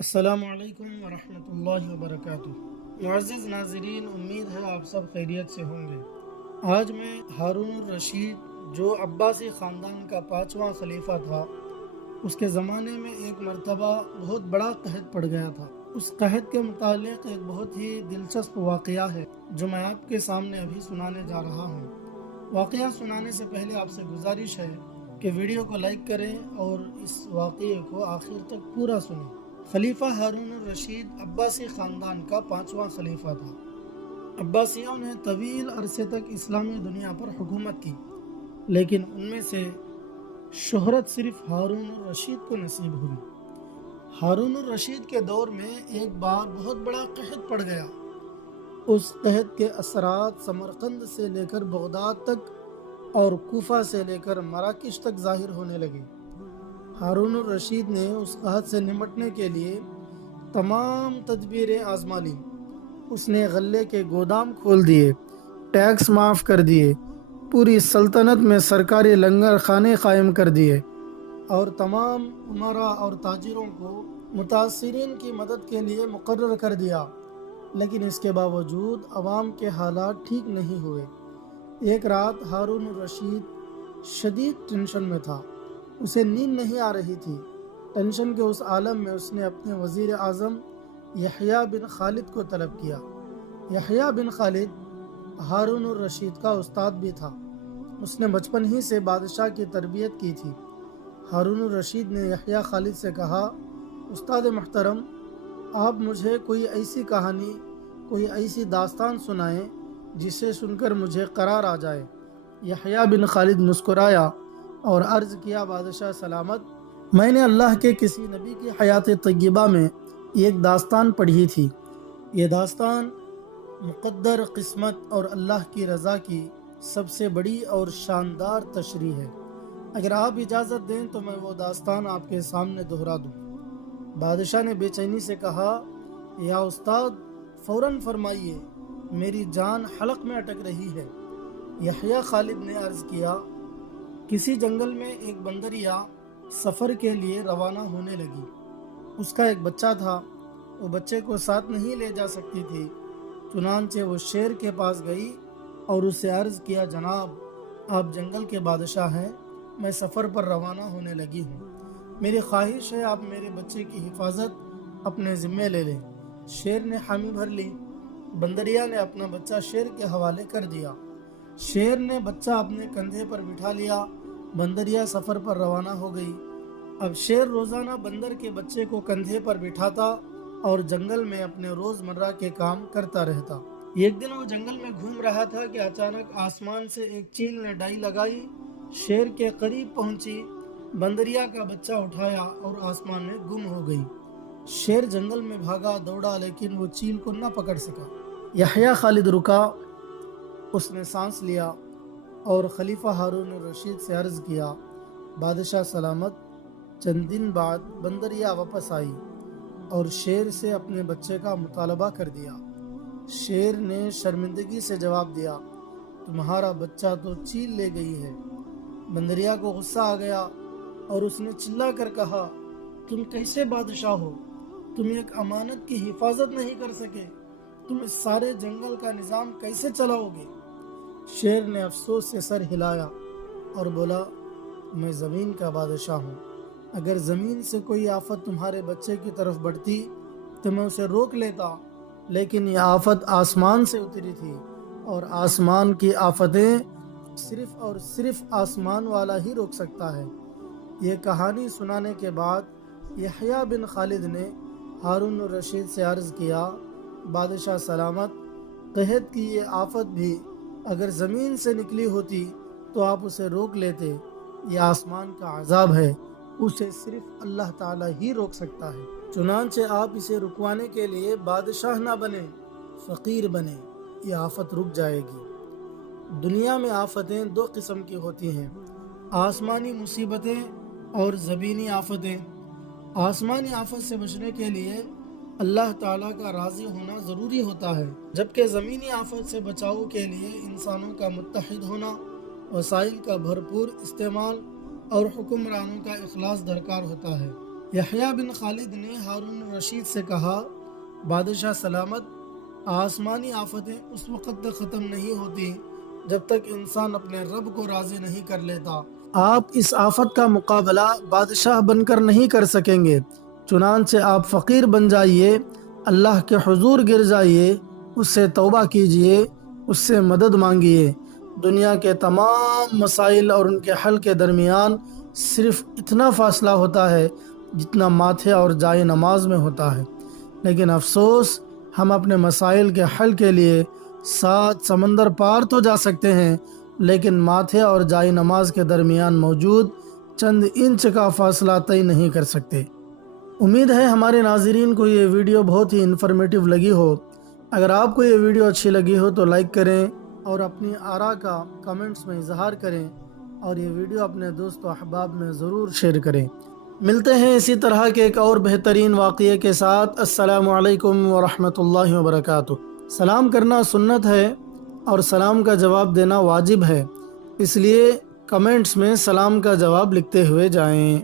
السلام علیکم ورحمۃ اللہ وبرکاتہ۔ معزز ناظرین، امید ہے آپ سب خیریت سے ہوں گے۔ آج میں ہارون الرشید جو عباسی خاندان کا 5واں خلیفہ تھا، اس کے زمانے میں ایک مرتبہ بہت بڑا قحط پڑ گیا تھا۔ اس قحط کے متعلق ایک بہت ہی دلچسپ واقعہ ہے جو میں آپ کے سامنے ابھی سنانے جا رہا ہوں۔ واقعہ سنانے سے پہلے آپ سے گزارش ہے کہ ویڈیو کو لائک کریں اور اس واقعے کو آخر تک پورا سنیں۔ خلیفہ ہارون الرشید عباسی خاندان کا 5واں خلیفہ تھا۔ عباسیوں نے طویل عرصے تک اسلامی دنیا پر حکومت کی، لیکن ان میں سے شہرت صرف ہارون الرشید کو نصیب ہوئی۔ ہارون الرشید کے دور میں ایک بار بہت بڑا قحط پڑ گیا۔ اس قحط کے اثرات سمرقند سے لے کر بغداد تک اور کوفہ سے لے کر مراکش تک ظاہر ہونے لگے۔ ہارون الرشید نے اس قحط سے نمٹنے کے لیے تمام تدبیریں آزما لی۔ اس نے غلے کے گودام کھول دیے، ٹیکس معاف کر دیے، پوری سلطنت میں سرکاری لنگر خانے قائم کر دیے اور تمام امراء اور تاجروں کو متاثرین کی مدد کے لیے مقرر کر دیا، لیکن اس کے باوجود عوام کے حالات ٹھیک نہیں ہوئے۔ ایک رات ہارون الرشید شدید ٹینشن میں تھا، اسے نیند نہیں آ رہی تھی۔ ٹینشن کے اس عالم میں اس نے اپنے وزیر اعظم یحییٰ بن خالد کو طلب کیا۔ یحییٰ بن خالد ہارون الرشید کا استاد بھی تھا، اس نے بچپن ہی سے بادشاہ کی تربیت کی تھی۔ ہارون الرشید نے یحییٰ خالد سے کہا، استاد محترم، آپ مجھے کوئی ایسی کہانی، کوئی ایسی داستان سنائیں جسے سن کر مجھے قرار آ جائے۔ یحییٰ بن خالد مسکرایا اور عرض کیا، بادشاہ سلامت، میں نے اللہ کے کسی نبی کی حیات طیبہ میں ایک داستان پڑھی تھی۔ یہ داستان مقدر، قسمت اور اللہ کی رضا کی سب سے بڑی اور شاندار تشریح ہے۔ اگر آپ اجازت دیں تو میں وہ داستان آپ کے سامنے دہرا دوں۔ بادشاہ نے بے چینی سے کہا، یا استاد، فوراً فرمائیے، میری جان حلق میں اٹک رہی ہے۔ یحییٰ خالد نے عرض کیا، کسی جنگل میں ایک بندریا سفر کے لیے روانہ ہونے لگی۔ اس کا ایک بچہ تھا، وہ بچے کو ساتھ نہیں لے جا سکتی تھی، چنانچہ وہ شیر کے پاس گئی اور اس سے عرض کیا، جناب، آپ جنگل کے بادشاہ ہیں، میں سفر پر روانہ ہونے لگی ہوں، میری خواہش ہے آپ میرے بچے کی حفاظت اپنے ذمے لے لیں۔ شیر نے حامی بھر لی۔ بندریا نے اپنا بچہ شیر کے حوالے کر دیا۔ شیر نے بچہ اپنے کندھے پر بٹھا لیا۔ بندریا سفر پر روانہ ہو گئی۔ اب شیر روزانہ بندر کے بچے کو کندھے پر بٹھاتا اور جنگل میں اپنے روزمرہ کے کام کرتا رہتا۔ ایک دن وہ جنگل میں گھوم رہا تھا کہ اچانک آسمان سے ایک چیل نے ڈائی لگائی، شیر کے قریب پہنچی، بندریا کا بچہ اٹھایا اور آسمان میں گم ہو گئی۔ شیر جنگل میں بھاگا دوڑا، لیکن وہ چیل کو نہ پکڑ سکا۔ یحییٰ خالد رکا، اس نے سانس لیا اور خلیفہ ہارون الرشید سے عرض کیا، بادشاہ سلامت، چند دن بعد بندریا واپس آئی اور شیر سے اپنے بچے کا مطالبہ کر دیا۔ شیر نے شرمندگی سے جواب دیا، تمہارا بچہ تو چیل لے گئی ہے۔ بندریا کو غصہ آ گیا اور اس نے چلا کر کہا، تم کیسے بادشاہ ہو؟ تم ایک امانت کی حفاظت نہیں کر سکے، تم اس سارے جنگل کا نظام کیسے چلاؤ گے؟ شیر نے افسوس سے سر ہلایا اور بولا، میں زمین کا بادشاہ ہوں، اگر زمین سے کوئی آفت تمہارے بچے کی طرف بڑھتی تو میں اسے روک لیتا، لیکن یہ آفت آسمان سے اتری تھی اور آسمان کی آفتیں صرف اور صرف آسمان والا ہی روک سکتا ہے۔ یہ کہانی سنانے کے بعد یحییٰ بن خالد نے ہارون الرشید سے عرض کیا، بادشاہ سلامت، قحط کی یہ آفت بھی اگر زمین سے نکلی ہوتی تو آپ اسے روک لیتے، یہ آسمان کا عذاب ہے، اسے صرف اللہ تعالی ہی روک سکتا ہے، چنانچہ آپ اسے رکوانے کے لیے بادشاہ نہ بنے، فقیر بنے، یہ آفت رک جائے گی۔ دنیا میں آفتیں دو قسم کی ہوتی ہیں، آسمانی مصیبتیں اور زمینی آفتیں۔ آسمانی آفت سے بچنے کے لیے اللہ تعالیٰ کا راضی ہونا ضروری ہوتا ہے، جبکہ زمینی آفت سے بچاؤ کے لیے انسانوں کا متحد ہونا، وسائل کا بھرپور استعمال اور حکمرانوں کا اخلاص درکار ہوتا ہے۔ یحییٰ بن خالد نے ہارون الرشید سے کہا، بادشاہ سلامت، آسمانی آفتیں اس وقت تک ختم نہیں ہوتی جب تک انسان اپنے رب کو راضی نہیں کر لیتا۔ آپ اس آفت کا مقابلہ بادشاہ بن کر نہیں کر سکیں گے، چنانچہ آپ فقیر بن جائیے، اللہ کے حضور گر جائیے، اس سے توبہ کیجئے، اس سے مدد مانگیے۔ دنیا کے تمام مسائل اور ان کے حل کے درمیان صرف اتنا فاصلہ ہوتا ہے جتنا ماتھے اور جائے نماز میں ہوتا ہے، لیکن افسوس ہم اپنے مسائل کے حل کے لیے 7 سمندر پار تو جا سکتے ہیں، لیکن ماتھے اور جائے نماز کے درمیان موجود چند انچ کا فاصلہ طے نہیں کر سکتے۔ امید ہے ہمارے ناظرین کو یہ ویڈیو بہت ہی انفارمیٹیو لگی ہو۔ اگر آپ کو یہ ویڈیو اچھی لگی ہو تو لائک کریں اور اپنی آراء کا کمنٹس میں اظہار کریں، اور یہ ویڈیو اپنے دوست و احباب میں ضرور شیئر کریں۔ ملتے ہیں اسی طرح کے ایک اور بہترین واقعے کے ساتھ۔ السلام علیکم ورحمۃ اللہ وبرکاتہ۔ سلام کرنا سنت ہے اور سلام کا جواب دینا واجب ہے، اس لیے کمنٹس میں سلام کا جواب لکھتے ہوئے جائیں۔